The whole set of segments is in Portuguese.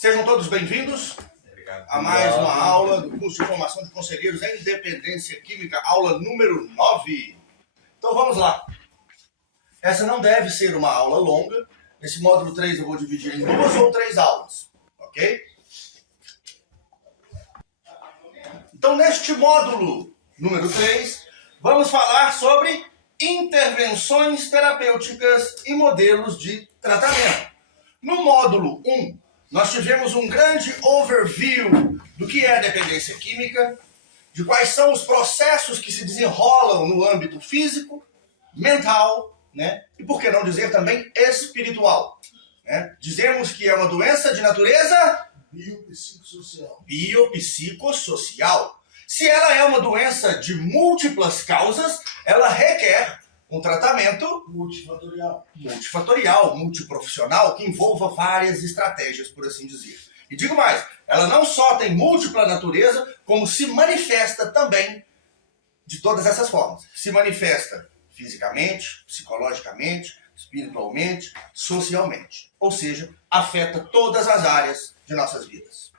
Sejam todos bem-vindos a mais uma aula do curso de formação de conselheiros em dependência química, aula número 9. Então vamos lá. Essa não deve ser uma aula longa. Nesse módulo 3 eu vou dividir em 2 ou 3 aulas, ok? Então neste módulo número 3, vamos falar sobre intervenções terapêuticas e modelos de tratamento. No módulo 1, nós tivemos um grande overview do que é a dependência química, de quais são os processos que se desenrolam no âmbito físico, mental, né? E por que não dizer também espiritual. Né? Dizemos que é uma doença de natureza biopsicossocial. Se ela é uma doença de múltiplas causas, ela requer um tratamento multifatorial, multiprofissional, que envolva várias estratégias, por assim dizer. E digo mais, ela não só tem múltipla natureza, como se manifesta também de todas essas formas. Se manifesta fisicamente, psicologicamente, espiritualmente, socialmente. Ou seja, afeta todas as áreas de nossas vidas.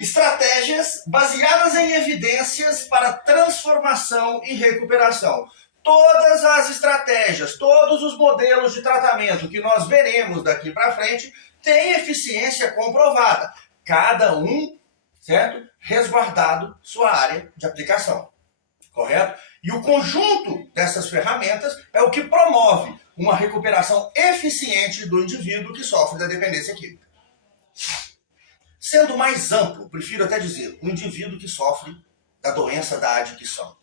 Estratégias baseadas em evidências para transformação e recuperação. Todas as estratégias, todos os modelos de tratamento que nós veremos daqui para frente têm eficiência comprovada. Cada um, certo? Resguardado sua área de aplicação. Correto? E o conjunto dessas ferramentas é o que promove uma recuperação eficiente do indivíduo que sofre da dependência química. Sendo mais amplo, prefiro até dizer, o indivíduo que sofre da doença da adicção.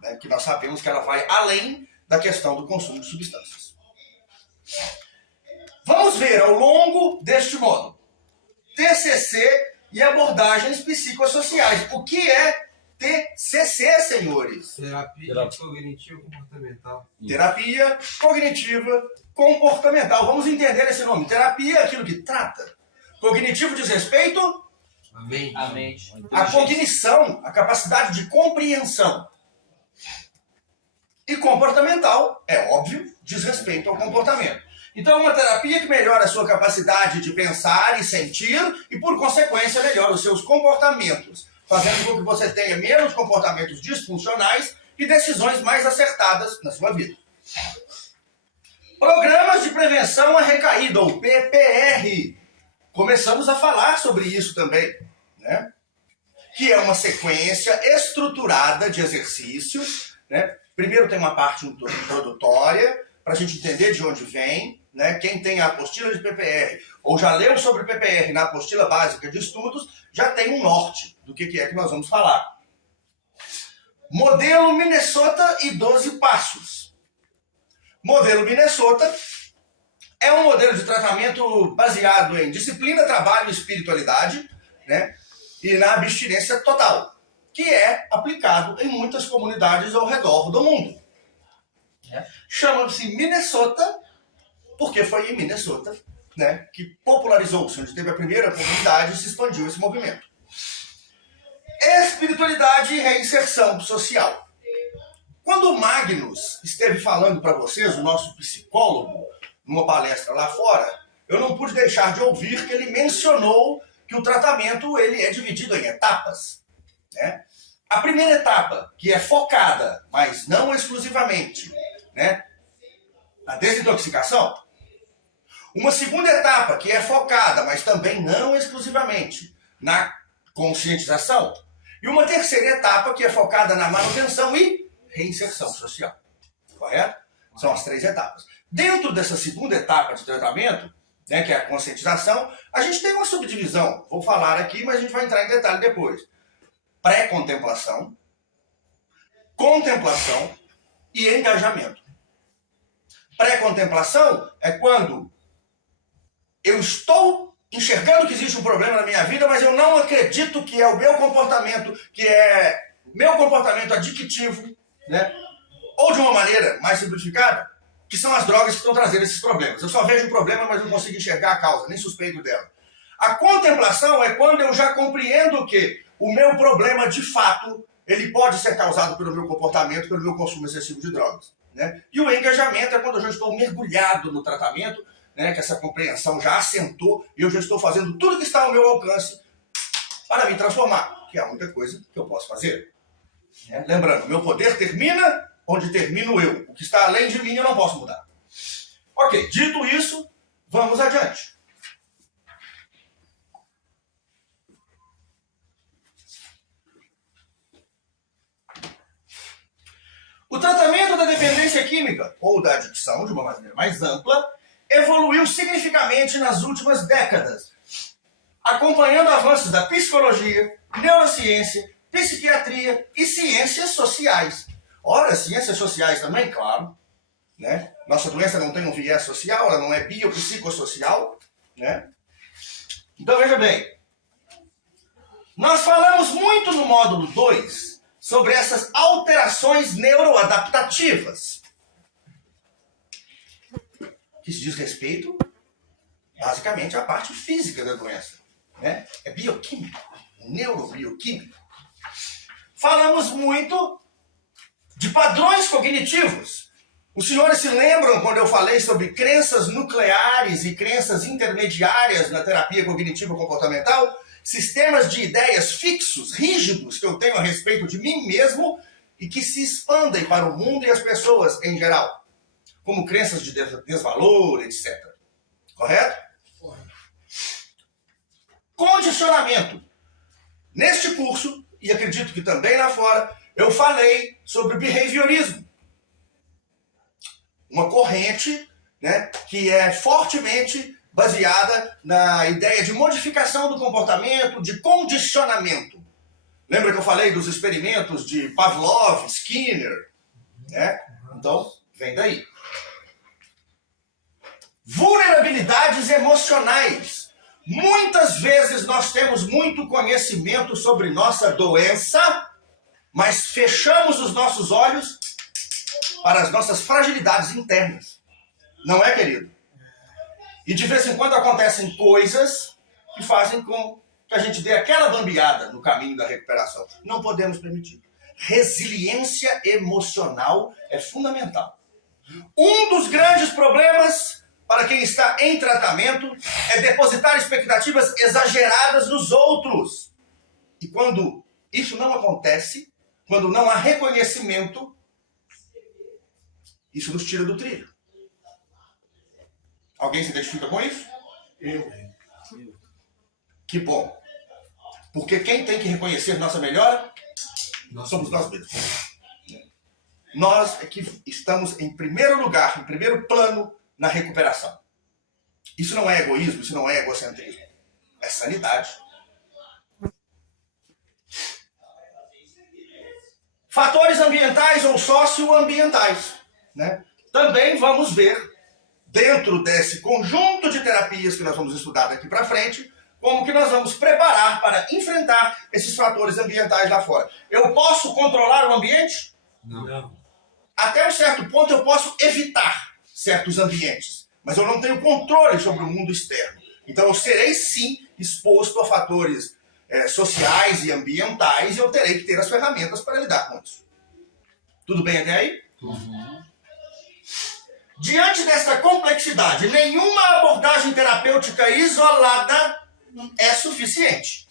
Né? Que nós sabemos que ela vai além da questão do consumo de substâncias. Vamos ver ao longo deste módulo TCC e abordagens psicossociais. O que é TCC, senhores? Terapia cognitiva comportamental. Terapia cognitiva comportamental. Vamos entender esse nome. Terapia é aquilo que trata. Cognitivo diz respeito A mente. à cognição, à capacidade de compreensão. E comportamental, é óbvio, diz respeito ao comportamento. Então, uma terapia que melhora a sua capacidade de pensar e sentir e, por consequência, melhora os seus comportamentos, fazendo com que você tenha menos comportamentos disfuncionais e decisões mais acertadas na sua vida. Programas de prevenção à recaída, ou PPR. Começamos a falar sobre isso também, né? Que é uma sequência estruturada de exercícios, né? Primeiro tem uma parte introdutória, para a gente entender de onde vem, né? Quem tem a apostila de PPR, ou já leu sobre PPR na apostila básica de estudos, já tem um norte do que é que nós vamos falar. Modelo Minnesota e 12 passos. Modelo Minnesota é um modelo de tratamento baseado em disciplina, trabalho e espiritualidade, né? E na abstinência total, que é aplicado em muitas comunidades ao redor do mundo. Chama-se Minnesota, porque foi em Minnesota, né, que popularizou-se, onde teve a primeira comunidade e se expandiu esse movimento. Espiritualidade e reinserção social. Quando o Magnus esteve falando para vocês, o nosso psicólogo, numa palestra lá fora, eu não pude deixar de ouvir que ele mencionou que o tratamento ele é dividido em etapas. Né? A primeira etapa, que é focada, mas não exclusivamente, né, na desintoxicação. Uma segunda etapa, que é focada, mas também não exclusivamente, na conscientização. E uma terceira etapa, que é focada na manutenção e reinserção social. Correto? São as 3 etapas. Dentro dessa segunda etapa de tratamento, né, que é a conscientização, a gente tem uma subdivisão. Vou falar aqui, mas a gente vai entrar em detalhe depois. Pré-contemplação, contemplação e engajamento. Pré-contemplação é quando eu estou enxergando que existe um problema na minha vida, mas eu não acredito que é o meu comportamento, que é meu comportamento adictivo, né? Ou de uma maneira mais simplificada, que são as drogas que estão trazendo esses problemas. Eu só vejo o problema, mas não consigo enxergar a causa, nem suspeito dela. A contemplação é quando eu já compreendo que o meu problema, de fato, ele pode ser causado pelo meu comportamento, pelo meu consumo excessivo de drogas. Né? E o engajamento é quando eu já estou mergulhado no tratamento, né, que essa compreensão já assentou e eu já estou fazendo tudo que está ao meu alcance para me transformar, que é a única coisa que eu posso fazer. Lembrando, meu poder termina onde termino eu. O que está além de mim eu não posso mudar. Ok, dito isso, vamos adiante. O tratamento da dependência química, ou da adicção, de uma maneira mais ampla, evoluiu significativamente nas últimas décadas, acompanhando avanços da psicologia, neurociência, psiquiatria e ciências sociais. Ora, ciências sociais também, claro. Né? Nossa doença não tem um viés social, ela não é biopsicossocial. Né? Então, veja bem. Nós falamos muito no módulo 2 sobre essas alterações neuroadaptativas, que se diz respeito, basicamente, à parte física da doença. Né? É bioquímico, neurobioquímico. Falamos muito de padrões cognitivos. Os senhores se lembram quando eu falei sobre crenças nucleares e crenças intermediárias na terapia cognitivo-comportamental? Sistemas de ideias fixos, rígidos, que eu tenho a respeito de mim mesmo e que se expandem para o mundo e as pessoas em geral, como crenças de desvalor, etc. Correto? Condicionamento. Neste curso, e acredito que também lá fora, eu falei sobre behaviorismo. Uma corrente, né, que é fortemente baseada na ideia de modificação do comportamento, de condicionamento. Lembra que eu falei dos experimentos de Pavlov, Skinner? Né? Então, vem daí. Vulnerabilidades emocionais. Muitas vezes nós temos muito conhecimento sobre nossa doença, mas fechamos os nossos olhos para as nossas fragilidades internas. Não é, querido? E de vez em quando acontecem coisas que fazem com que a gente dê aquela bambeada no caminho da recuperação. Não podemos permitir. Resiliência emocional é fundamental. Um dos grandes problemas para quem está em tratamento é depositar expectativas exageradas nos outros. E quando isso não acontece, quando não há reconhecimento, isso nos tira do trilho. Alguém se identifica com isso? Eu. Que bom. Porque quem tem que reconhecer nossa melhora? Somos nós mesmos. Nós é que estamos em primeiro lugar, em primeiro plano na recuperação. Isso não é egoísmo, isso não é egocentrismo. É sanidade. Fatores ambientais ou socioambientais. Né? Também vamos ver, dentro desse conjunto de terapias que nós vamos estudar daqui para frente, como que nós vamos preparar para enfrentar esses fatores ambientais lá fora. Eu posso controlar o ambiente? Não. Até um certo ponto eu posso evitar certos ambientes, mas eu não tenho controle sobre o mundo externo. Então eu serei sim exposto a fatores sociais e ambientais e eu terei que ter as ferramentas para lidar com isso. Tudo bem até aí? Uhum. Diante desta complexidade, nenhuma abordagem terapêutica isolada é suficiente.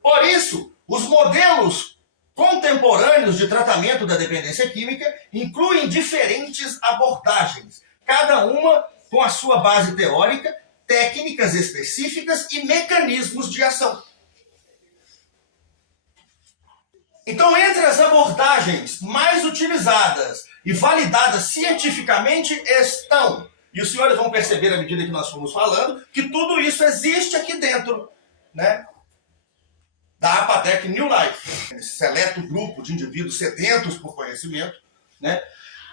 Por isso, os modelos contemporâneos de tratamento da dependência química incluem diferentes abordagens, cada uma com a sua base teórica, técnicas específicas e mecanismos de ação. Então, entre as abordagens mais utilizadas e validadas cientificamente estão, e os senhores vão perceber à medida que nós formos falando, que tudo isso existe aqui dentro, né? Da Apatec New Life, esse seleto grupo de indivíduos sedentos por conhecimento, né?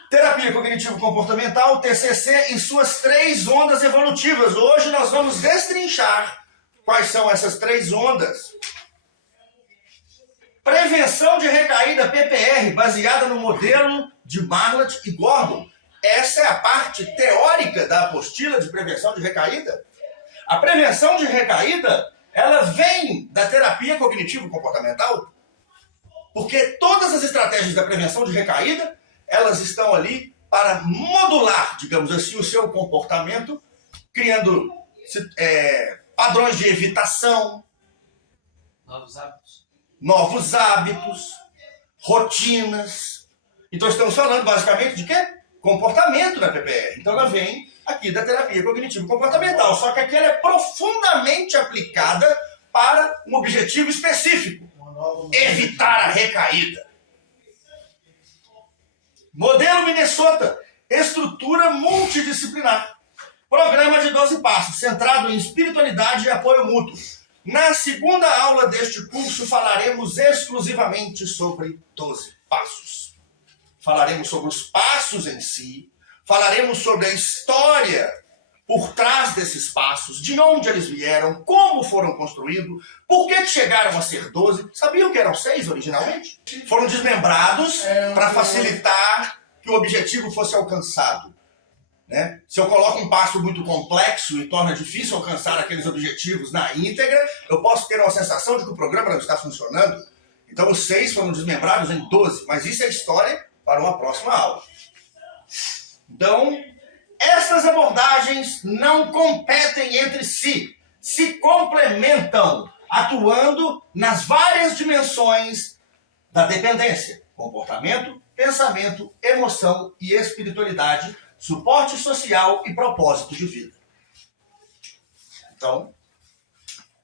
Terapia cognitivo-comportamental, TCC, em suas 3 ondas evolutivas. Hoje nós vamos destrinchar quais são essas 3 ondas. Prevenção de recaída, PPR, baseada no modelo de Marlatt e Gordon. Essa é a parte teórica da apostila de prevenção de recaída. A prevenção de recaída, ela vem da terapia cognitivo-comportamental, porque todas as estratégias da prevenção de recaída, elas estão ali para modular, digamos assim, o seu comportamento, criando padrões de evitação, novos hábitos, rotinas. Então estamos falando basicamente de quê? Comportamento na PPR. Então ela vem aqui da terapia cognitivo-comportamental, só que aqui ela é profundamente aplicada para um objetivo específico: evitar a recaída. Modelo Minnesota, estrutura multidisciplinar. Programa de 12 passos, centrado em espiritualidade e apoio mútuo. Na segunda aula deste curso falaremos exclusivamente sobre 12 passos. Falaremos sobre os passos em si, falaremos sobre a história por trás desses passos, de onde eles vieram, como foram construídos, por que chegaram a ser 12. Sabiam que eram 6 originalmente? Foram desmembrados para facilitar que o objetivo fosse alcançado. Né? Se eu coloco um passo muito complexo e torna difícil alcançar aqueles objetivos na íntegra, eu posso ter uma sensação de que o programa não está funcionando. Então os 6 foram desmembrados em 12, mas isso é história para uma próxima aula. Então, essas abordagens não competem entre si, se complementam, atuando nas várias dimensões da dependência: comportamento, pensamento, emoção e espiritualidade, suporte social e propósito de vida. Então,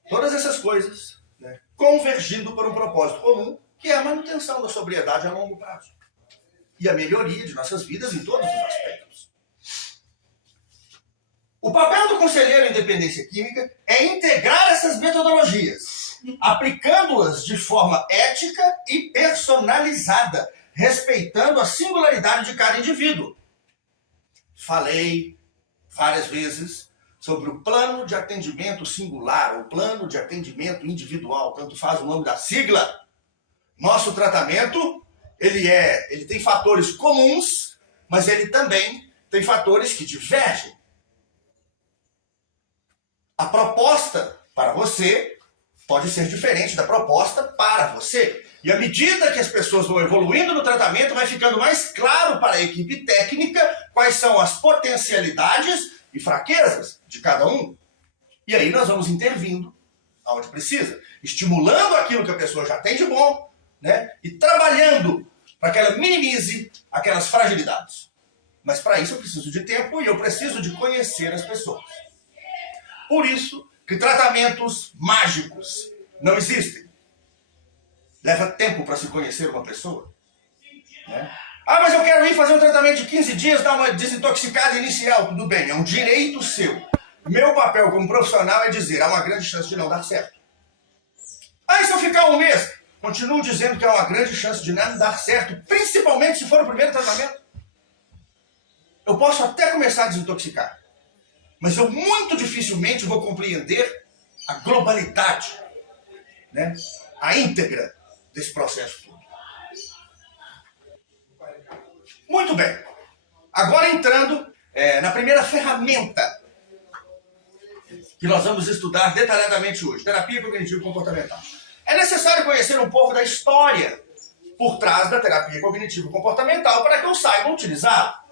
todas essas coisas, né, convergindo para um propósito comum, que é a manutenção da sobriedade a longo prazo e a melhoria de nossas vidas em todos os aspectos. O papel do conselheiro em dependência química é integrar essas metodologias, aplicando-as de forma ética e personalizada, respeitando a singularidade de cada indivíduo. Falei várias vezes sobre o plano de atendimento singular, ou plano de atendimento individual, tanto faz o nome da sigla. Nosso tratamento, ele tem fatores comuns, mas ele também tem fatores que divergem. A proposta para você pode ser diferente da proposta para você. E à medida que as pessoas vão evoluindo no tratamento, vai ficando mais claro para a equipe técnica quais são as potencialidades e fraquezas de cada um. E aí nós vamos intervindo onde precisa, estimulando aquilo que a pessoa já tem de bom, né? E trabalhando para que ela minimize aquelas fragilidades. Mas para isso eu preciso de tempo e eu preciso de conhecer as pessoas. Por isso que tratamentos mágicos não existem. Leva tempo para se conhecer uma pessoa. Né? Ah, mas eu quero ir fazer um tratamento de 15 dias, dar uma desintoxicada inicial. Tudo bem, é um direito seu. Meu papel como profissional é dizer, há uma grande chance de não dar certo. Ah, e se eu ficar um mês? Continuo dizendo que há uma grande chance de não dar certo, principalmente se for o primeiro tratamento. Eu posso até começar a desintoxicar, mas eu muito dificilmente vou compreender a globalidade, né? A íntegra desse processo todo. Muito bem. Agora entrando na primeira ferramenta que nós vamos estudar detalhadamente hoje, terapia cognitivo-comportamental. É necessário conhecer um pouco da história por trás da terapia cognitivo-comportamental para que eu saiba utilizá-la.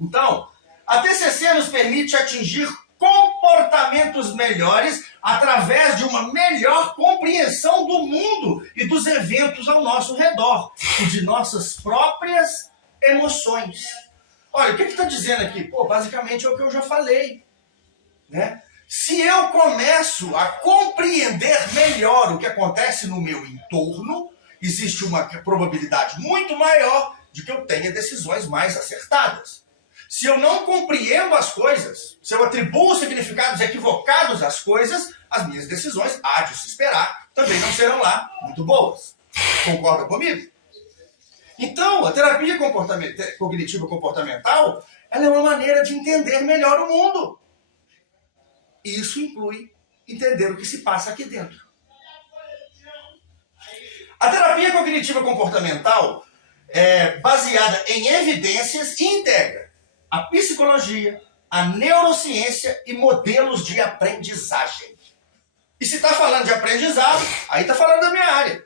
Então, a TCC nos permite atingir comportamentos melhores através de uma melhor compreensão do mundo e dos eventos ao nosso redor e de nossas próprias emoções. Olha, o que está dizendo aqui? Pô, basicamente é o que eu já falei, né? Se eu começo a compreender melhor o que acontece no meu entorno, existe uma probabilidade muito maior de que eu tenha decisões mais acertadas. Se eu não compreendo as coisas, se eu atribuo significados equivocados às coisas, as minhas decisões, há de se esperar, também não serão lá muito boas. Concorda comigo? Então, a terapia cognitivo-comportamental, ela é uma maneira de entender melhor o mundo. Isso inclui entender o que se passa aqui dentro. A terapia cognitiva-comportamental é baseada em evidências e integra a psicologia, a neurociência e modelos de aprendizagem. E se está falando de aprendizado, aí está falando da minha área.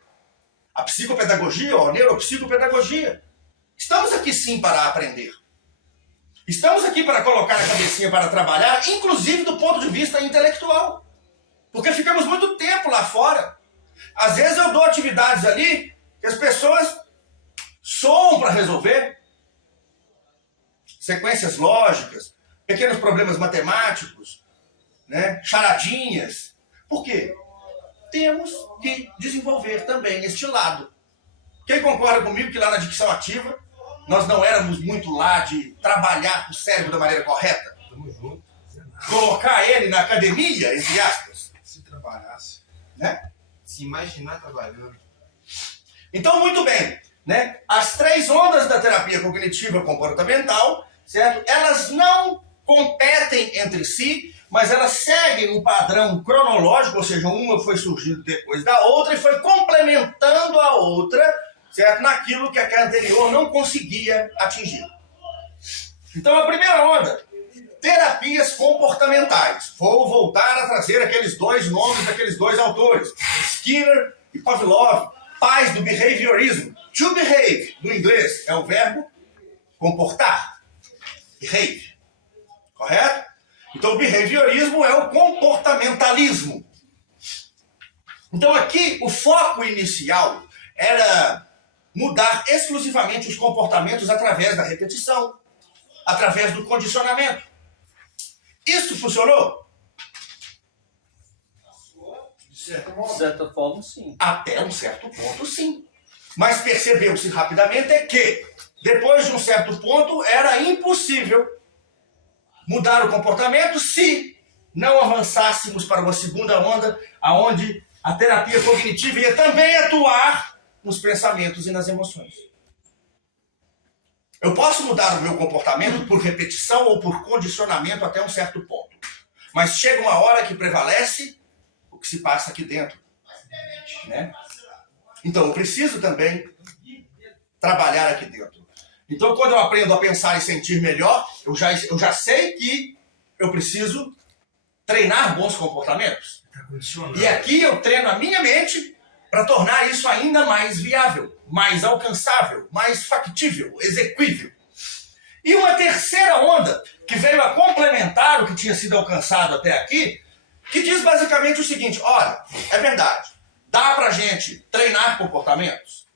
A psicopedagogia ou a neuropsicopedagogia. Estamos aqui sim para aprender. Estamos aqui para colocar a cabecinha para trabalhar, inclusive do ponto de vista intelectual. Porque ficamos muito tempo lá fora. Às vezes eu dou atividades ali que as pessoas soam para resolver. Sequências lógicas, pequenos problemas matemáticos, né? Charadinhas. Por quê? Temos que desenvolver também este lado. Quem concorda comigo que lá na dicção ativa nós não éramos muito lá de trabalhar o cérebro da maneira correta? Tamo junto. Colocar ele na academia, entre aspas. Se trabalhasse. Né? Se imaginar trabalhando. Então, muito bem. Né? As 3 ondas da terapia cognitiva comportamental, certo? Elas não competem entre si, mas elas seguem um padrão cronológico, ou seja, uma foi surgindo depois da outra e foi complementando a outra, certo? Naquilo que aquela anterior não conseguia atingir. Então, a primeira onda, terapias comportamentais. Vou voltar a trazer aqueles 2 nomes daqueles 2 autores, Skinner e Pavlov, pais do behaviorismo. To behave, do inglês, é o verbo comportar. Behave. Correto? Então, o behaviorismo é o comportamentalismo. Então, aqui, o foco inicial era mudar exclusivamente os comportamentos através da repetição, através do condicionamento. Isso funcionou? De certa forma, sim. Até um certo ponto, sim. Mas percebeu-se rapidamente que, depois de um certo ponto, era impossível mudar o comportamento se não avançássemos para uma segunda onda, onde a terapia cognitiva ia também atuar nos pensamentos e nas emoções. Eu posso mudar o meu comportamento por repetição ou por condicionamento até um certo ponto. Mas chega uma hora que prevalece o que se passa aqui dentro. Né? Então, eu preciso também trabalhar aqui dentro. Então, quando eu aprendo a pensar e sentir melhor, eu já sei que eu preciso treinar bons comportamentos. E aqui eu treino a minha mente para tornar isso ainda mais viável, mais alcançável, mais factível, exequível. E uma terceira onda, que veio a complementar o que tinha sido alcançado até aqui, que diz basicamente o seguinte: olha, é verdade, dá pra gente treinar comportamentos,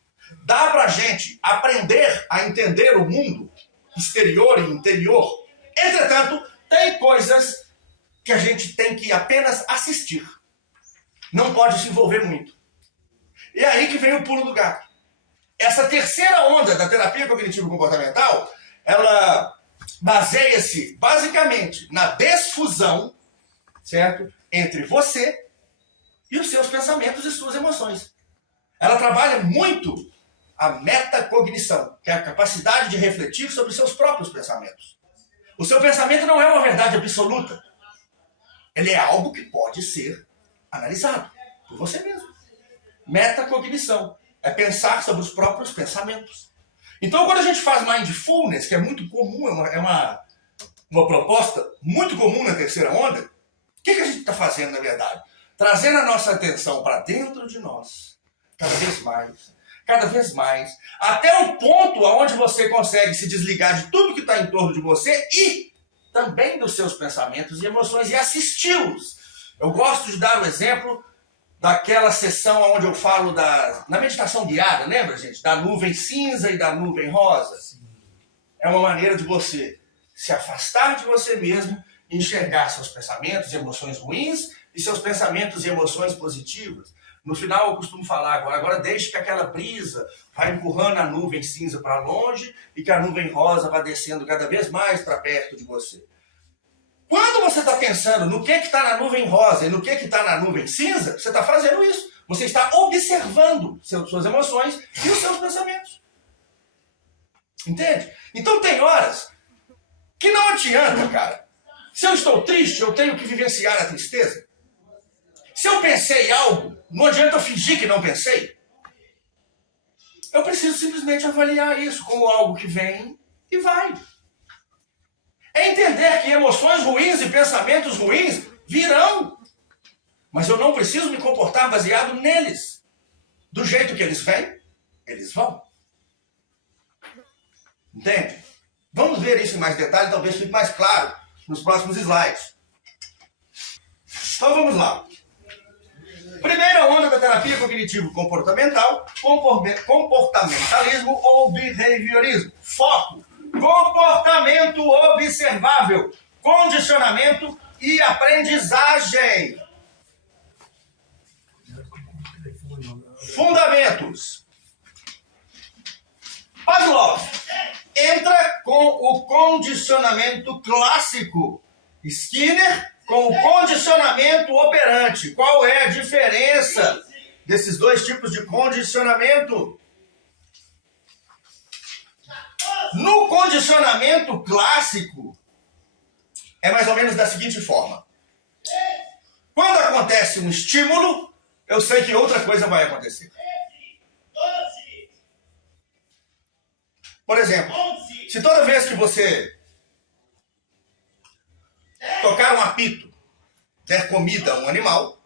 dá pra gente aprender a entender o mundo exterior e interior. Entretanto, tem coisas que a gente tem que apenas assistir. Não pode se envolver muito. E é aí que vem o pulo do gato. Essa terceira onda da terapia cognitivo-comportamental, ela baseia-se basicamente na desfusão, certo? Entre você e os seus pensamentos e suas emoções. Ela trabalha muito a metacognição, que é a capacidade de refletir sobre seus próprios pensamentos. O seu pensamento não é uma verdade absoluta. Ele é algo que pode ser analisado por você mesmo. Metacognição é pensar sobre os próprios pensamentos. Então, quando a gente faz mindfulness, que é muito comum, é uma proposta muito comum na terceira onda, o que a gente está fazendo, na verdade? Trazendo a nossa atenção para dentro de nós, cada vez mais, até o ponto onde você consegue se desligar de tudo que está em torno de você e também dos seus pensamentos e emoções e assisti-los. Eu gosto de dar o exemplo daquela sessão onde eu falo na meditação guiada, lembra, gente? Da nuvem cinza e da nuvem rosa. É uma maneira de você se afastar de você mesmo e enxergar seus pensamentos e emoções ruins e seus pensamentos e emoções positivas. No final eu costumo falar agora deixe que aquela brisa vá empurrando a nuvem cinza para longe e que a nuvem rosa vá descendo cada vez mais para perto de você. Quando você está pensando no que está na nuvem rosa e no que está na nuvem cinza, você está fazendo isso. Você está observando suas emoções e os seus pensamentos. Entende? Então tem horas que não adianta, cara. Se eu estou triste, eu tenho que vivenciar a tristeza. Se eu pensei algo, não adianta eu fingir que não pensei. Eu preciso simplesmente avaliar isso como algo que vem e vai. É entender que emoções ruins e pensamentos ruins virão. Mas eu não preciso me comportar baseado neles. Do jeito que eles vêm, eles vão. Entende? Vamos ver isso em mais detalhe, talvez fique mais claro nos próximos slides. Então vamos lá. Primeira onda da terapia cognitivo-comportamental, comportamentalismo ou behaviorismo. Foco: comportamento observável, condicionamento e aprendizagem. Fundamentos. Pavlov entra com o condicionamento clássico. Skinner com o condicionamento operante. Qual é a diferença desses dois tipos de condicionamento? No condicionamento clássico, é mais ou menos da seguinte forma. Quando acontece um estímulo, eu sei que outra coisa vai acontecer. Por exemplo, se toda vez que você tocar um apito, der comida a um animal,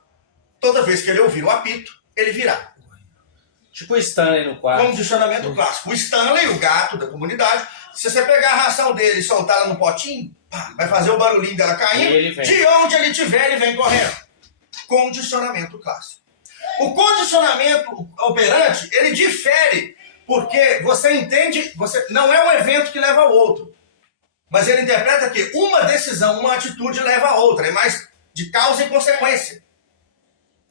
toda vez que ele ouvir o apito, ele virá. Tipo o Stanley no quarto. Condicionamento clássico. O Stanley, o gato da comunidade, se você pegar a ração dele e soltar ela no potinho, pá, vai fazer o barulhinho dela caindo, de onde ele estiver, ele vem correndo. Condicionamento clássico. O condicionamento operante, ele difere, porque você entende, não é um evento que leva ao outro. Mas ele interpreta que uma decisão, uma atitude leva a outra. É mais de causa e consequência.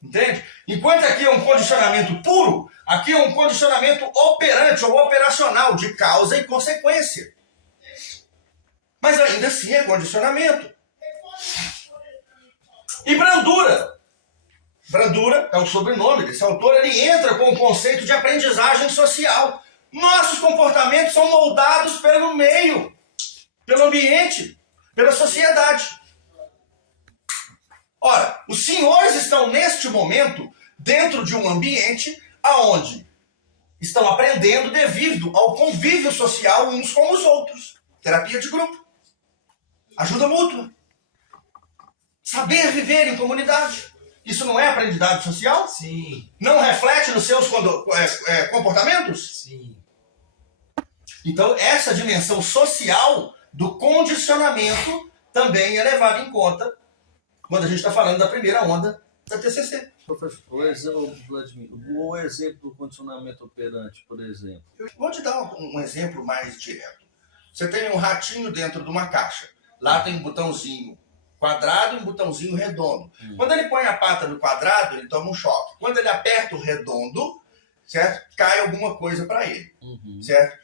Entende? Enquanto aqui é um condicionamento puro, aqui é um condicionamento operante ou operacional, de causa e consequência. Mas ainda assim é condicionamento. E brandura. Brandura é o sobrenome desse autor, ele entra com o conceito de aprendizagem social. Nossos comportamentos são moldados pelo meio, pelo ambiente, pela sociedade. Ora, os senhores estão neste momento dentro de um ambiente aonde estão aprendendo devido ao convívio social uns com os outros. Terapia de grupo. Ajuda mútua. Saber viver em comunidade. Isso não é aprendizagem social? Sim. Não reflete nos seus comportamentos? Sim. Então, essa dimensão social do condicionamento também é levada em conta quando a gente está falando da primeira onda da TCC. Professor, Vladimir, o exemplo do condicionamento operante, por exemplo. Eu vou te dar um exemplo mais direto. Você tem um ratinho dentro de uma caixa. Lá tem um botãozinho quadrado e um botãozinho redondo. Quando ele põe a pata no quadrado, ele toma um choque. Quando ele aperta o redondo, certo? Cai alguma coisa para ele, certo?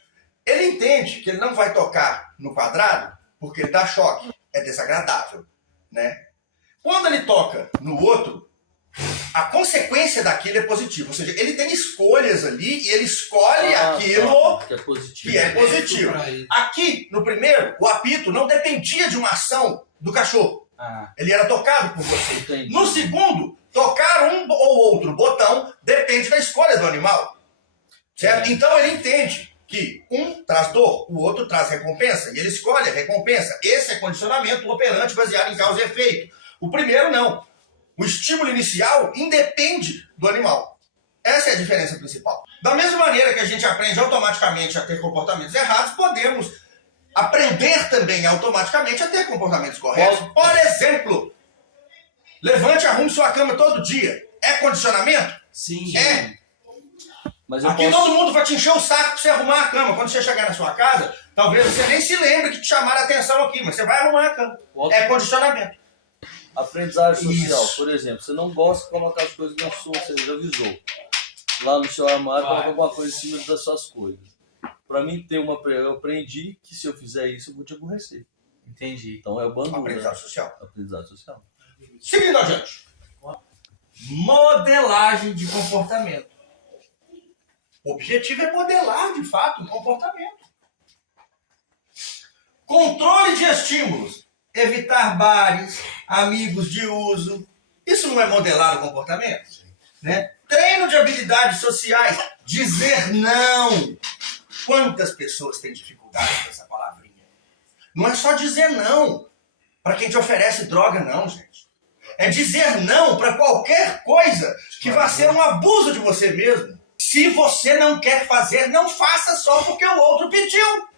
Ele entende que ele não vai tocar no quadrado porque ele dá choque. É desagradável, né? Quando ele toca no outro, a consequência daquilo é positiva. Ou seja, ele tem escolhas ali e ele escolhe aquilo que é positivo. que é positivo. Aqui, no primeiro, o apito não dependia de uma ação do cachorro. Ele era tocado por você. Entendi. No segundo, tocar um ou outro botão depende da escolha do animal. Certo? Então ele entende que um traz dor, o outro traz recompensa, e ele escolhe a recompensa. Esse é condicionamento operante baseado em causa e efeito. O primeiro não. O estímulo inicial independe do animal. Essa é a diferença principal. Da mesma maneira que a gente aprende automaticamente a ter comportamentos errados, podemos aprender também automaticamente a ter comportamentos corretos. Por exemplo, levante e arrume sua cama todo dia. É condicionamento? Sim. É. Mas Aqui todo mundo vai te encher o saco pra você arrumar a cama. Quando você chegar na sua casa, talvez você nem se lembre que te chamaram a atenção aqui, mas você vai arrumar a cama. É condicionamento. Aprendizagem social, Isso. por exemplo, você não gosta de colocar as coisas na sua, você já avisou. Lá no seu armário, coloca alguma coisa em cima das suas coisas. Pra mim, eu aprendi que se eu fizer isso, eu vou te aborrecer. Entendi. Então é o bando. Aprendizagem social. Aprendizagem social. Seguindo adiante. Modelagem de comportamento. O objetivo é modelar, de fato, um comportamento. Controle de estímulos. Evitar bares, amigos de uso. Isso não é modelar o comportamento? Né? Treino de habilidades sociais. Dizer não. Quantas pessoas têm dificuldade com essa palavrinha? Não é só dizer não para quem te oferece droga, não, gente. É dizer não para qualquer coisa que vá ser um abuso de você mesmo. Se você não quer fazer, não faça só porque o outro pediu.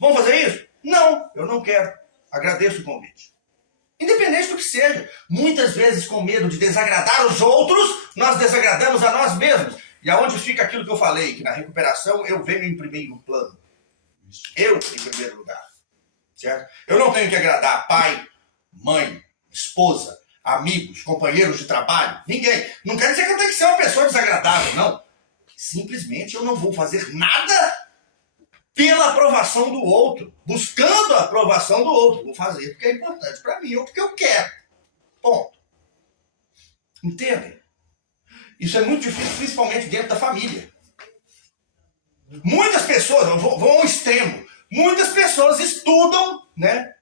Vamos fazer isso? Não, eu não quero. Agradeço o convite. Independente do que seja. Muitas vezes, com medo de desagradar os outros, nós desagradamos a nós mesmos. E aonde fica aquilo que eu falei, que na recuperação eu venho em primeiro plano. Eu em primeiro lugar. Certo? Eu não tenho que agradar pai, mãe, esposa, amigos, companheiros de trabalho, ninguém. Não quer dizer que eu tenho que ser uma pessoa desagradável, não. Simplesmente eu não vou fazer nada pela aprovação do outro, buscando a aprovação do outro. Vou fazer porque é importante para mim ou porque eu quero. Ponto. Entendem? Isso é muito difícil, principalmente dentro da família. Muitas pessoas, vão ao extremo, muitas pessoas estudam, né,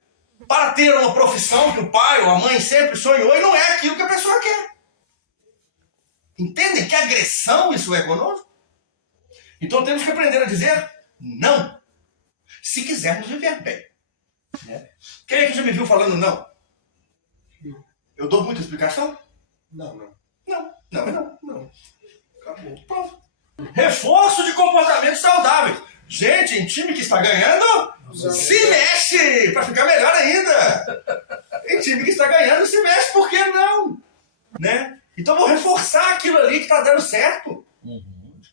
para ter uma profissão que o pai ou a mãe sempre sonhou e não é aquilo que a pessoa quer. Entendem que agressão isso é conosco? Então temos que aprender a dizer não, se quisermos viver bem. Né? Quem é que já me viu falando não? Eu dou muita explicação? Não. Não. Acabou. Pronto. Reforço de comportamentos saudáveis. Gente, em time que está ganhando, se mexe para ficar melhor ainda. Em time que está ganhando, se mexe, por que não? Né? Então vou reforçar aquilo ali que está dando certo.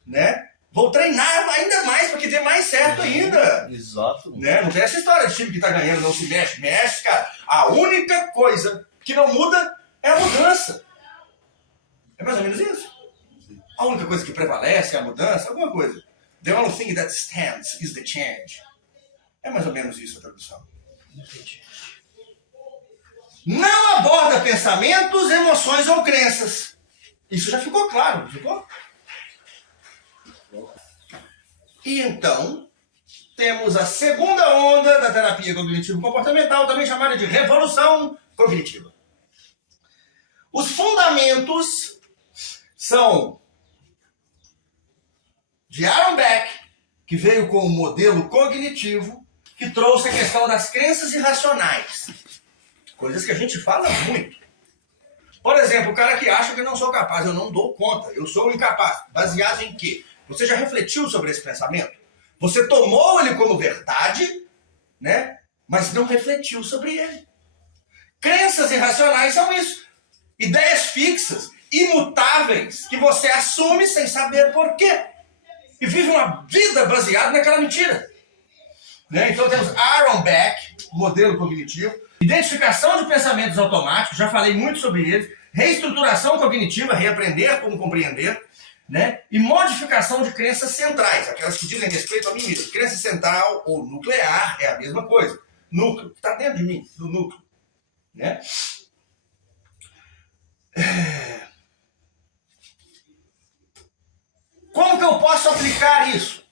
Né? Vou treinar ainda mais para que dê mais certo ainda. Exato. Né? Não tem essa história de time que está ganhando, não se mexe. Mexe, cara. A única coisa que não muda é a mudança. É mais ou menos isso. A única coisa que prevalece é a mudança, alguma coisa. The only thing that stands is the change. É mais ou menos isso a tradução. Não aborda pensamentos, emoções ou crenças. Isso já ficou claro, não ficou? E então, temos a segunda onda da terapia cognitivo-comportamental, também chamada de revolução cognitiva. Os fundamentos são de Aaron Beck, que veio com o modelo cognitivo, que trouxe a questão das crenças irracionais. Coisas que a gente fala muito. Por exemplo, o cara que acha que eu não sou capaz, eu não dou conta, eu sou incapaz. Baseado em quê? Você já refletiu sobre esse pensamento? Você tomou ele como verdade, né? Mas não refletiu sobre ele. Crenças irracionais são isso. Ideias fixas, imutáveis, que você assume sem saber por quê. E vive uma vida baseada naquela mentira. Né? Então temos Aaron Beck, modelo cognitivo, identificação de pensamentos automáticos, já falei muito sobre eles, reestruturação cognitiva, reaprender como compreender, né? E modificação de crenças centrais, aquelas que dizem respeito a mim mesmo. Crença central ou nuclear é a mesma coisa. Núcleo, que está dentro de mim, do núcleo. Né? Como que eu posso aplicar isso?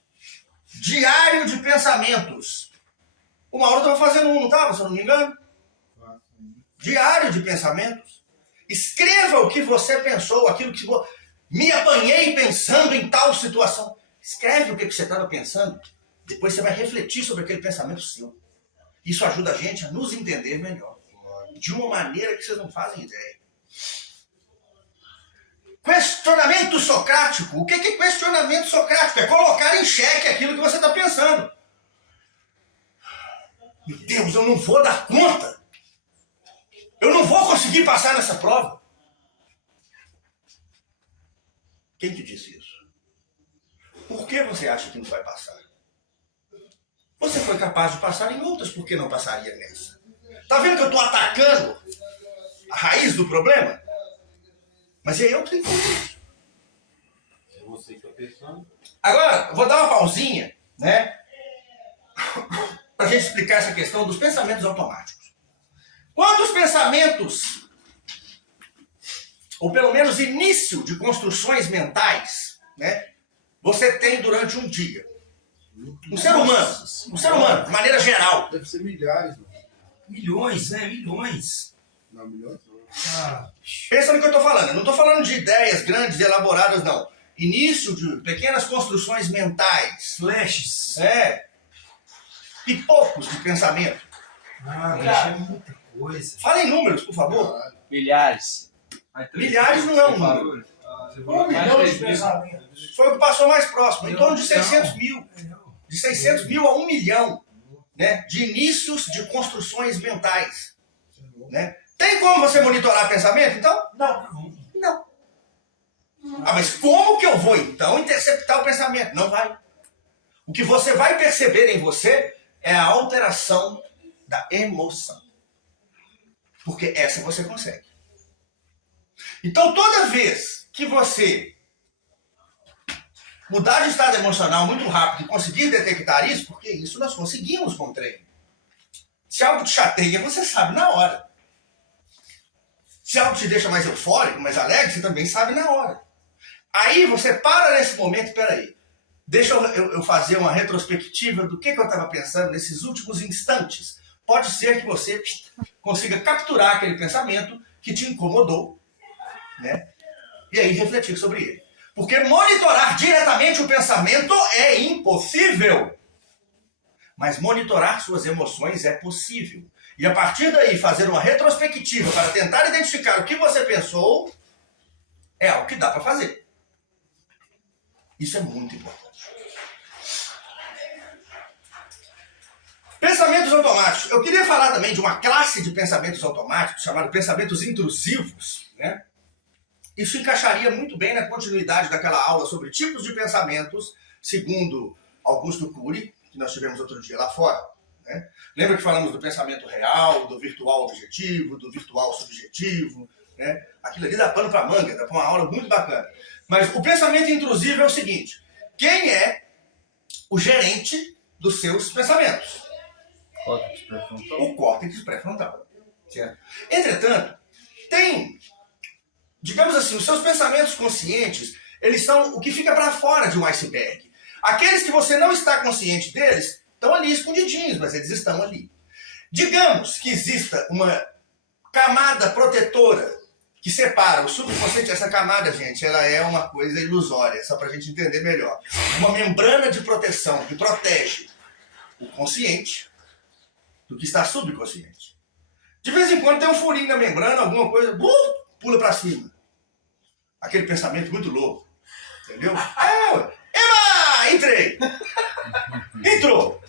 Diário de pensamentos. O Mauro estava fazendo um, não estava, se eu não me engano? Diário de pensamentos. Escreva o que você pensou, aquilo que você... Me apanhei pensando em tal situação. Escreve o que você estava pensando. Depois você vai refletir sobre aquele pensamento seu. Isso ajuda a gente a nos entender melhor. De uma maneira que vocês não fazem ideia. Questionamento socrático. O que é questionamento socrático? É colocar em xeque aquilo que você está pensando. Meu Deus, eu não vou dar conta. Eu não vou conseguir passar nessa prova. Quem te disse isso? Por que você acha que não vai passar? Você foi capaz de passar em outras, por que não passaria nessa? Tá vendo que eu estou atacando a raiz do problema? Mas é eu que tenho que fazer isso. É você que está pensando. Agora, eu vou dar uma pausinha, né? Para a gente explicar essa questão dos pensamentos automáticos. Quantos pensamentos, ou pelo menos início de construções mentais, né, você tem durante um dia? Um ser humano, de maneira geral. Deve ser milhares, mano. Milhões, né? Milhões. Não, milhões não. Pensa no que eu estou falando. Eu não estou falando de ideias grandes e elaboradas, não. Início de pequenas construções mentais. Flashes. Pipocos de pensamento. É muita coisa. Fala em números, por favor. Milhares. Milhares não é um número. Um milhão de pensamentos. Foi o que passou mais próximo. Em torno de 600 mil. De 600 mil a 1 milhão. né, de inícios de construções mentais. Né? Tem como você monitorar pensamento, então? Não. Ah, mas como que eu vou, então, interceptar o pensamento? Não vai. O que você vai perceber em você é a alteração da emoção. Porque essa você consegue. Então, toda vez que você mudar de estado emocional muito rápido e conseguir detectar isso, porque isso nós conseguimos com o treino. Se algo te chateia, você sabe na hora. Se algo te deixa mais eufórico, mais alegre, você também sabe na hora. Aí você para nesse momento, peraí, deixa eu fazer uma retrospectiva do que eu estava pensando nesses últimos instantes. Pode ser que você consiga capturar aquele pensamento que te incomodou, né? E aí refletir sobre ele. Porque monitorar diretamente o pensamento é impossível. Mas monitorar suas emoções é possível. E a partir daí fazer uma retrospectiva para tentar identificar o que você pensou é algo que dá para fazer. Isso é muito importante. Pensamentos automáticos. Eu queria falar também de uma classe de pensamentos automáticos chamada pensamentos intrusivos, né? Isso encaixaria muito bem na continuidade daquela aula sobre tipos de pensamentos, segundo Augusto Cury, que nós tivemos outro dia lá fora. Né? Lembra que falamos do pensamento real, do virtual objetivo, do virtual subjetivo? Né? Aquilo ali dá pano para manga, dá para uma aula muito bacana. Mas o pensamento intrusivo é o seguinte: quem é o gerente dos seus pensamentos? Córtex pré-frontal. O córtex pré-frontal. Certo? Entretanto, tem, digamos assim, os seus pensamentos conscientes, eles são o que fica para fora de um iceberg. Aqueles que você não está consciente deles, estão ali escondidinhos, mas eles estão ali. Digamos que exista uma camada protetora que separa o subconsciente. Essa camada, gente, ela é uma coisa ilusória, só para a gente entender melhor. Uma membrana de proteção que protege o consciente do que está subconsciente. De vez em quando tem um furinho na membrana, alguma coisa, pula para cima. Aquele pensamento muito louco. Entendeu? Eba! Entrei! Entrou!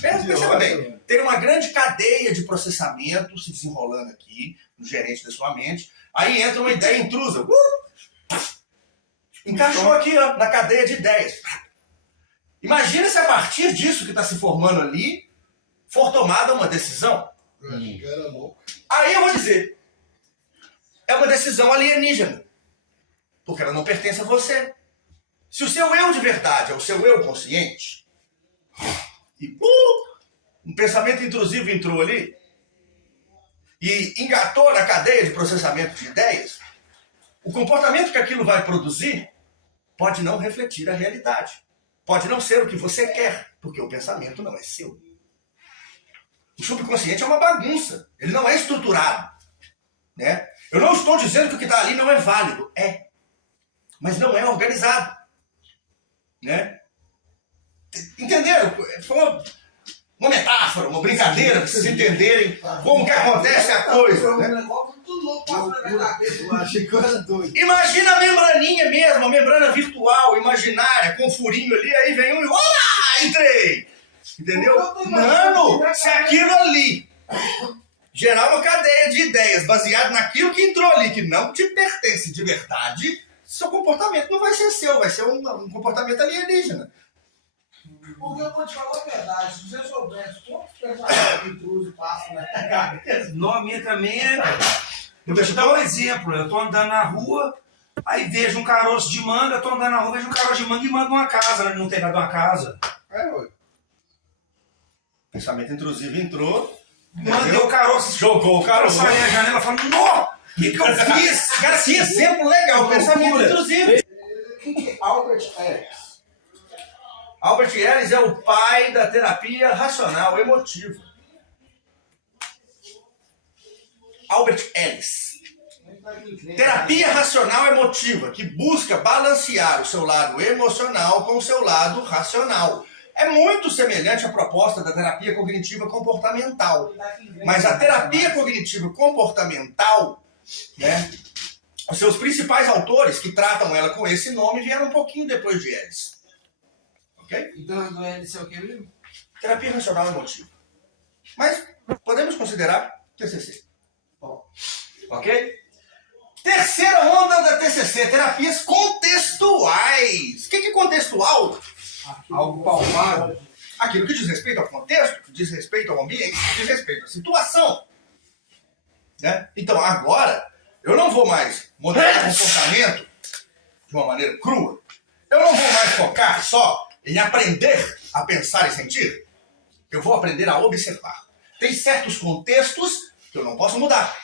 Perceba bem, tem uma grande cadeia de processamento se desenrolando aqui, no gerente da sua mente. Aí entra uma ideia intrusa. Encaixou aqui, ó, na cadeia de ideias. Imagina se a partir disso que está se formando ali, for tomada uma decisão. Aí eu vou dizer, é uma decisão alienígena. Porque ela não pertence a você. Se o seu eu de verdade é o seu eu consciente, e um pensamento intrusivo entrou ali e engatou na cadeia de processamento de ideias, o comportamento que aquilo vai produzir pode não refletir a realidade. Pode não ser o que você quer, porque o pensamento não é seu. O subconsciente é uma bagunça, ele não é estruturado. Né? Eu não estou dizendo que o que está ali não é válido, é. Mas não é organizado. Né? Entenderam? Foi uma metáfora, uma brincadeira, para vocês entenderem como que acontece a coisa. Né? Imagina a membraninha mesmo, a membrana virtual, imaginária, com um furinho ali, aí vem um e olá, entrei! Entendeu? Mano, se aquilo ali gerar uma cadeia de ideias baseado naquilo que entrou ali, que não te pertence de verdade, seu comportamento não vai ser seu, vai ser um comportamento alienígena. Porque eu vou te falar a verdade, se você soubesse quantos pensamentos intrusos passam na cabeça. Não, a minha também é. Eu vou te dar um exemplo. Eu tô andando na rua, aí vejo um caroço de manga, tô andando na rua, vejo um caroço de manga e mando uma casa, não tem nada de uma casa. Pensamento intrusivo entrou, Mandei o caroço, jogou o caroço. saí na janela falando, nó, o que eu fiz? Cara, que exemplo legal, pensamento intrusivo. Albert Ellis. Albert Ellis é o pai da terapia racional emotiva. Albert Ellis. Terapia racional emotiva, que busca balancear o seu lado emocional com o seu lado racional. É muito semelhante à proposta da terapia cognitiva comportamental. Mas a terapia cognitiva comportamental, né, os seus principais autores que tratam ela com esse nome vieram um pouquinho depois de Ellis. Okay? Então, do Ellis é o que mesmo? terapia racional emotiva. Mas podemos considerar TCC. Ok? Terceira onda da TCC, terapias contextuais. O que é contextual? Algo palpável. Aquilo que diz respeito ao contexto, que diz respeito ao ambiente, que diz respeito à situação. Né? Então, agora, eu não vou mais modelar comportamento de uma maneira crua. Eu não vou mais focar só em aprender a pensar e sentir. Eu vou aprender a observar. Tem certos contextos que eu não posso mudar.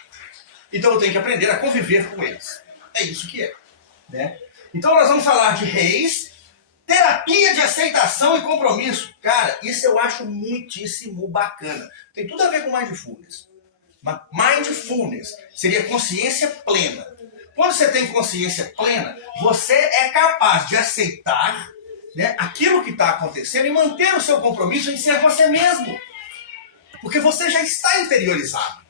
Então eu tenho que aprender a conviver com eles. É isso que é. Né? Então nós vamos falar de Reis, terapia de aceitação e compromisso. Cara, isso eu acho muitíssimo bacana. Tem tudo a ver com Mindfulness. Mindfulness seria consciência plena. Quando você tem consciência plena, você é capaz de aceitar, né, aquilo que está acontecendo e manter o seu compromisso em ser você mesmo. Porque você já está interiorizado.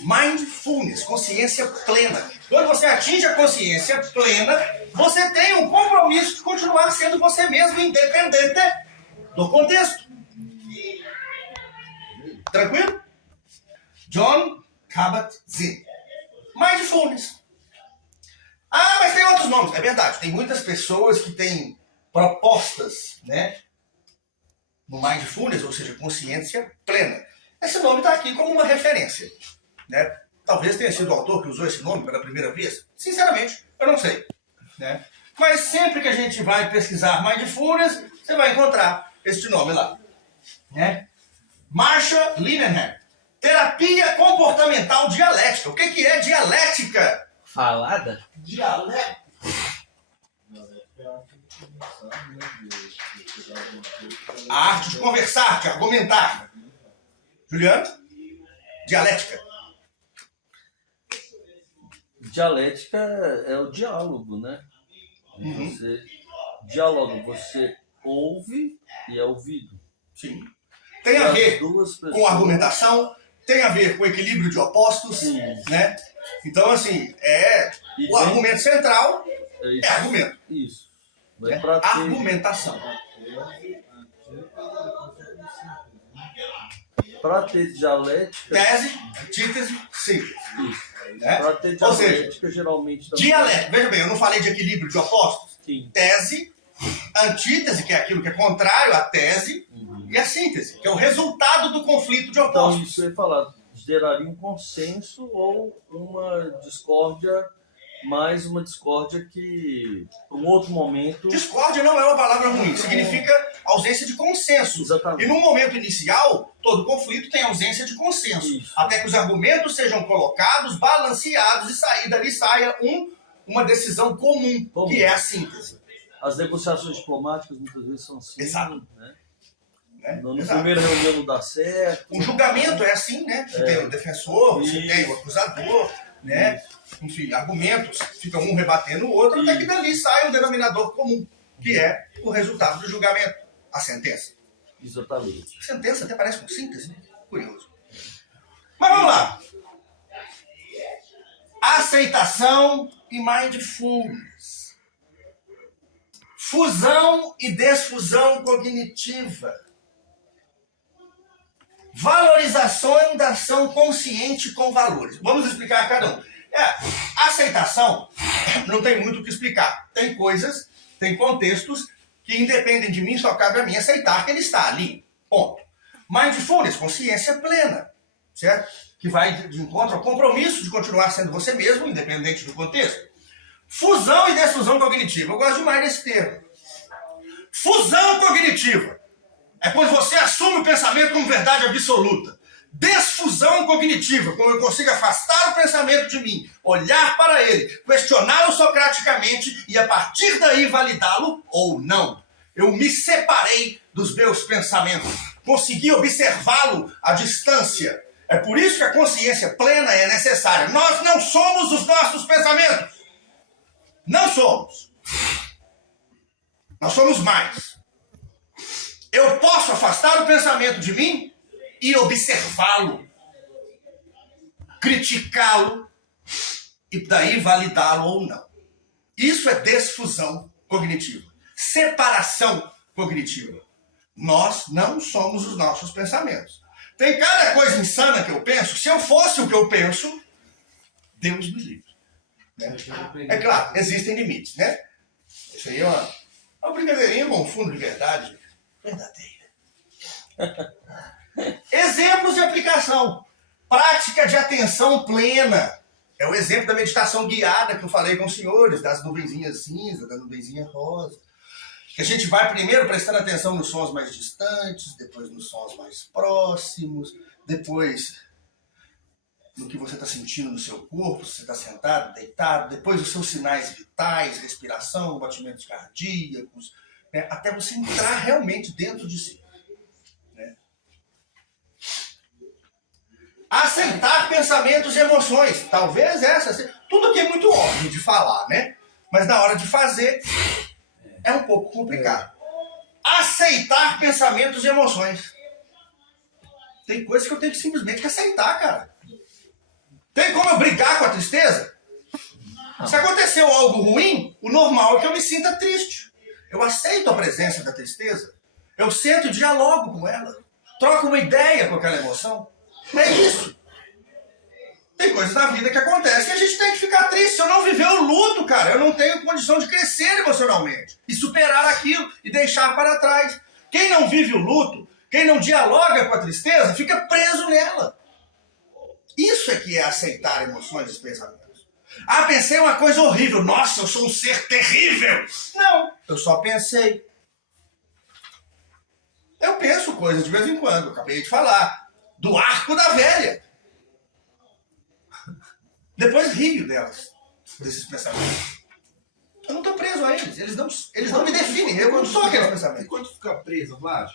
Mindfulness, consciência plena. Quando você atinge a consciência plena, você tem um compromisso de continuar sendo você mesmo, independente do contexto. Tranquilo? John Kabat-Zinn. Mindfulness. Ah, mas tem outros nomes. É verdade, tem muitas pessoas que têm propostas, né, no Mindfulness, ou seja, consciência plena. Esse nome está aqui como uma referência. Né? Talvez tenha sido o autor que usou esse nome pela primeira vez. Sinceramente, eu não sei. Né? Mas sempre que a gente vai pesquisar Mindfulness, você vai encontrar este nome lá. Né? Marsha Linehan. Terapia comportamental dialética. O que é dialética? Falada? Dialeto. A arte de conversar, de argumentar. Juliano? Dialética. Dialética é o diálogo, né? Você dialoga, você ouve e é ouvido. Sim. Tem a ver duas pessoas com argumentação, tem a ver com equilíbrio de opostos, Sim. né? Então, assim, E o argumento central é é argumento. Isso. Mas Né? pra ter, Argumentação. pra ter dialética. Tese, antítese, síntese. Isso. Né? Pra ter Ou seja, dialética, geralmente também. dialética. Veja bem, eu não falei de equilíbrio de opostos. Sim. Tese, antítese, que é aquilo que é contrário à tese, e a síntese, que é o resultado do conflito de Então, opostos. isso eu ia falar, geraria um consenso ou uma discórdia, mais uma discórdia que, para um outro momento. Discórdia não é uma palavra ruim, significa ausência de consenso. Exatamente. E no momento inicial, todo conflito tem ausência de consenso. Isso. Até que os argumentos sejam colocados, balanceados e dali saia uma decisão comum, que é a síntese. As negociações diplomáticas muitas vezes são assim. Exato. Né? Né? No Exato. primeiro reunião não dá certo. O julgamento é assim, né? Você tem o defensor, você Isso. tem o acusador, né? Enfim, argumentos ficam um rebatendo o outro, até que dali sai um denominador comum, que é o resultado do julgamento, a sentença. Exatamente. Sentença até parece com síntese, né? Curioso. Mas vamos lá. Aceitação e mindfulness. Fusão e desfusão cognitiva. Valorização da ação consciente com valores. Vamos explicar cada um. Aceitação não tem muito o que explicar. Tem coisas, tem contextos que independem de mim, só cabe a mim aceitar que ele está ali. Ponto. Mindfulness, consciência plena, certo? Que vai de encontro ao compromisso de continuar sendo você mesmo, independente do contexto. Fusão e desfusão cognitiva. Eu gosto demais desse termo. Fusão cognitiva é quando você assume o pensamento como verdade absoluta. Desfusão cognitiva, quando eu consigo afastar o pensamento de mim, olhar para ele, questioná-lo socraticamente e a partir daí validá-lo ou não. Eu me separei dos meus pensamentos, consegui observá-lo à distância. É por isso que a consciência plena é necessária. Nós não somos os nossos pensamentos. Não somos. Nós somos mais. Eu posso afastar o pensamento de mim e observá-lo, criticá-lo e daí validá-lo ou não. Isso é desfusão cognitiva, separação cognitiva. Nós não somos os nossos pensamentos. Tem cada coisa insana que eu penso. Se eu fosse o que eu penso, Deus me livre. Né? É claro, existem limites, né? Isso aí é uma brincadeirinha com fundo de verdade verdadeira. Exemplos de aplicação. Prática de atenção plena. É o exemplo da meditação guiada que eu falei com os senhores, das nuvenzinhas cinza, da nuvenzinha rosa. Que a gente vai primeiro prestando atenção nos sons mais distantes, depois nos sons mais próximos, depois no que você está sentindo no seu corpo, se você está sentado, deitado, depois os seus sinais vitais, respiração, batimentos cardíacos, né, até você entrar realmente dentro de si. Né? Aceitar pensamentos e emoções. Talvez tudo aqui é muito óbvio de falar, né? Mas na hora de fazer é um pouco complicado. Aceitar pensamentos e emoções. Tem coisas que eu tenho que simplesmente aceitar, cara. Tem como eu brigar com a tristeza? Se aconteceu algo ruim, o normal é que eu me sinta triste. Eu aceito a presença da tristeza. Eu sento e dialogo com ela. Troco uma ideia com aquela emoção. É isso. Tem coisas na vida que acontecem e a gente tem que ficar triste. Se eu não viver o luto, cara, eu não tenho condição de crescer emocionalmente. E superar aquilo e deixar para trás. Quem não vive o luto, quem não dialoga com a tristeza, fica preso nela. Isso é que é aceitar emoções e pensamentos. Ah, pensei uma coisa horrível. Nossa, eu sou um ser terrível. Não, eu só pensei. Eu penso coisas de vez em quando. Eu acabei de falar. Do arco da velha. Depois rio delas. Desses pensamentos. Eu não estou preso a eles. Eles não me definem. Eu não sou aqueles pensamentos. E quando fica preso, Vlad?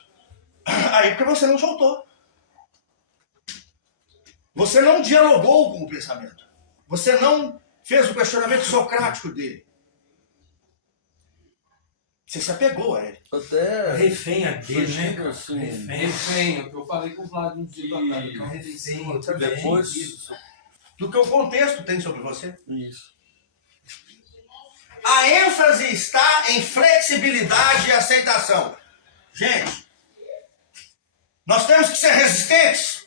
Aí porque você não soltou. Você não dialogou com o pensamento. Você não fez o questionamento socrático dele. Você se apegou a ele. Até Refém a dele, né? Imagina, assim, Refém, o que eu falei com o Vlad um dia atrás, que é um refém. depois. Do que o contexto tem sobre você. Isso. A ênfase está em flexibilidade e aceitação. Gente, nós temos que ser resistentes.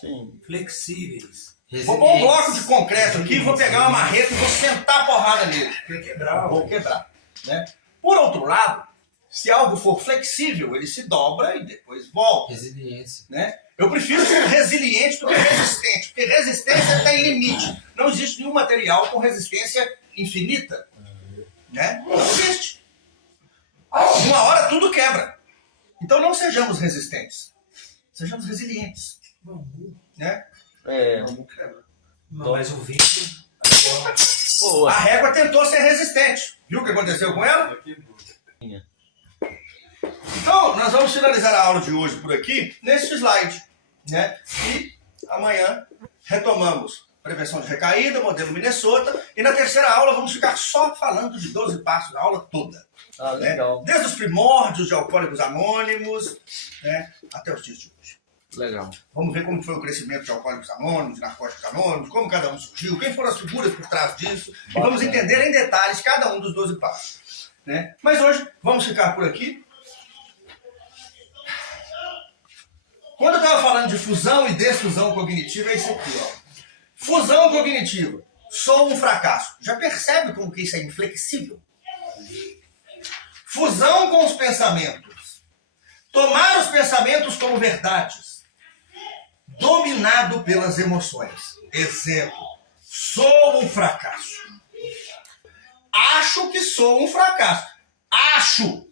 Sim. Flexíveis. Vou pôr um bloco de concreto aqui, vou pegar uma marreta e vou sentar a porrada nele. Quer quebrar, Vou quebrar. Né? Por outro lado, se algo for flexível, ele se dobra e depois volta. Resiliência. Né? Eu prefiro ser resiliente do que resistente, porque resistência tem limite. Não existe nenhum material com resistência infinita. Né? Não existe. Uma hora tudo quebra. Então não sejamos resistentes. Sejamos resilientes. Né? É. Não, mas o vento. Pô, A régua tentou ser resistente. Viu o que aconteceu com ela? Então, nós vamos finalizar a aula de hoje por aqui, nesse slide. Né? E amanhã retomamos prevenção de recaída, modelo Minnesota. E na terceira aula vamos ficar só falando de 12 passos, a aula toda. ah, Né? legal. Desde os primórdios de Alcoólicos Anônimos, né? Até os dias de hoje. Legal. Vamos ver como foi o crescimento de Alcoólicos Anônimos, de Narcóticos Anônimos, como cada um surgiu, quem foram as figuras por trás disso. E vamos entender em detalhes cada um dos 12 passos. Né? Mas hoje vamos ficar por aqui. Quando eu estava falando de fusão e desfusão cognitiva, é isso aqui, ó. Fusão cognitiva. Sou um fracasso. Já percebe como que isso é inflexível? Fusão com os pensamentos. Tomar os pensamentos como verdades. Dominado pelas emoções. Exemplo. Sou um fracasso. Acho que sou um fracasso. Acho.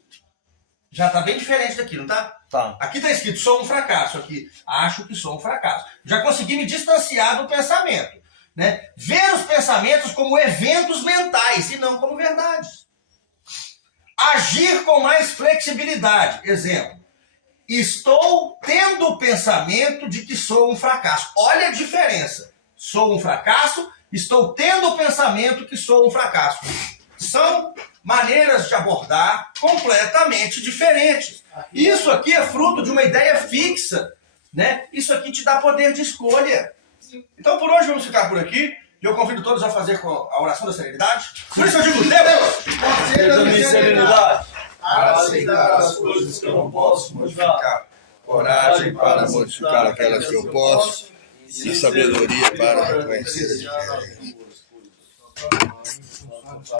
Já está bem diferente daqui, não tá? Tá. Aqui está escrito, sou um fracasso. Aqui, acho que sou um fracasso. Já consegui me distanciar do pensamento. Né? Ver os pensamentos como eventos mentais e não como verdades. Agir com mais flexibilidade. Exemplo. Estou tendo o pensamento de que sou um fracasso. Olha a diferença. Sou um fracasso, estou tendo o pensamento que sou um fracasso. São maneiras de abordar completamente diferentes. Isso aqui é fruto de uma ideia fixa, né? Isso aqui te dá poder de escolha. Então por hoje vamos ficar por aqui. E eu convido todos a fazer com a oração da serenidade. Por isso eu digo, Deus, Serenidade. a aceitar as coisas que eu não posso modificar, coragem para modificar aquelas que eu posso e sabedoria para reconhecer a diferença.